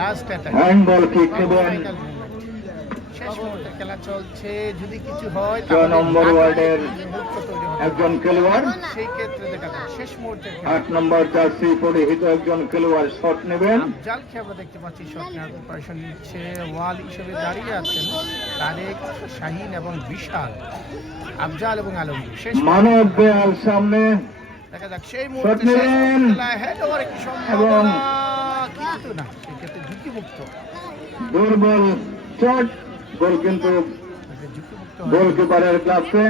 Last attack handball kick নেবেন শেষ মুহূর্তে খেলা চলছে, যদি কিছু হয় 6 নম্বর ওয়ার্ডের মুহূর্ত তৈরি হবে একজন খেলোয়াড়, সেই ক্ষেত্রে দেখা যায় শেষ মুহূর্তে 8 নম্বর জার্সি পরিহিত একজন খেলোয়াড় শট নেবেন। আফজালকে আমরা দেখতে পাচ্ছি শট নেওয়ার প্রিপারেশন নিচ্ছে, ওয়াল হিসেবে দাঁড়িয়ে আছেন তারেক, শাহিন এবং বিশাল। আফজাল এবং আলমগীর শেষ মানব দেয়াল সামনে দেখা যাক সেই শট মুহূর্তে নেবেন হেড ওভার কি এবং সম্ভাবনা, কিন্তু না, সেক্ষেত্রে ঝুঁকিমুক্ত দুর্বল শট, গোল কিন্তু ঝুঁকিমুক্ত গোলকিপারের গ্লাভসে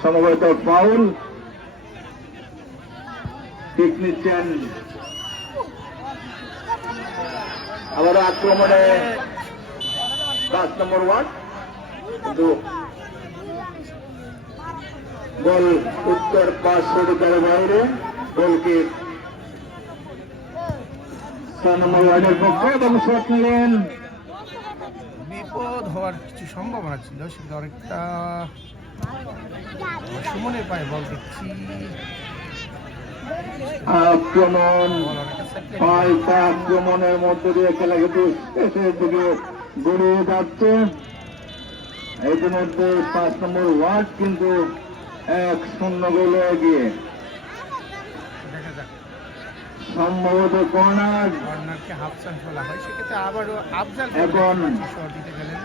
সম্ভবত ফাউল। কিক নিচ্ছেন আবার আক্রমণে 5 নম্বর ওয়ার্ড, কিন্তু বল উত্তর 500 মিটার বাইরে, গোলকিপ 6 নম্বর ওয়ার্ডের পক্ষে এবং শট নিলেন। বিপদ হওয়ার কিছু সম্ভাবনা ছিল, সেটা অনেকটা সুমনের পায়ে বল দেখছি, আক্রমণ পাল্টা আক্রমণের মধ্য দিয়ে খেলা কিন্তু শেষের দিকে গড়িয়ে যাচ্ছে। ইতিমধ্যে 5 নম্বর ওয়ার্ড কিন্তু 1-0 গোলে এগিয়ে। দেখা যাক সম্ভবত কর্নার কর্নারকে হাফ চান্স বলা হয়, সেক্ষেত্রে আবারও আফজাল এখন শট দিতে গেলেন।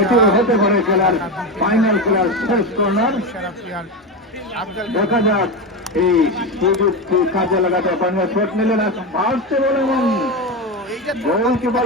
এটি হতে পারে খেলার ফাইনাল খেলার শেষ কর্নার। সেরা প্লেয়ার আফজাল দেখা যাক এই সুযোগটি কাজে লাগাতে পারেন। শট নিলেন আসছে বলে এই যে গোলকিপার